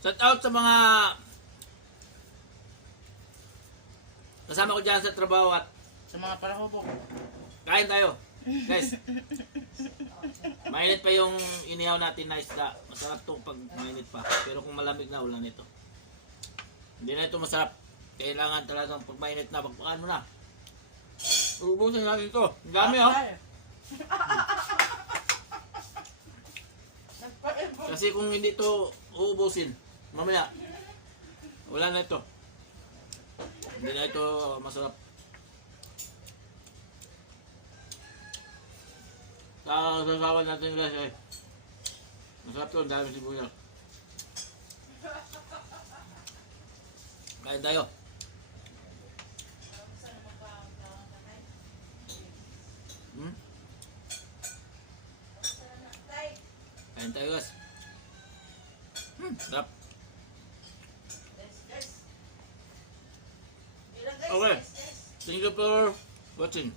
Shout out sa mga kasama ko dyan sa trabaho at Sa mga palahubog. kain tayo. Guys, mainit pa yung inihaw natin na isda. Masarap to pag mainit pa. Pero kung malamig na, ulan ito. Hindi na ito masarap. Kailangan talagang pag mainit na, pagpakaan mo na. Ubusin natin ito. Ang dami oh. Kasi kung hindi ito uubusin, mamaya, wala na ito. Hindi na ito masarap. Sasawan natin guys eh. Masarap to, ang dami sibuyas. Kain tayo. Kain tayo guys. Sarap. Okay. Thank you for watching.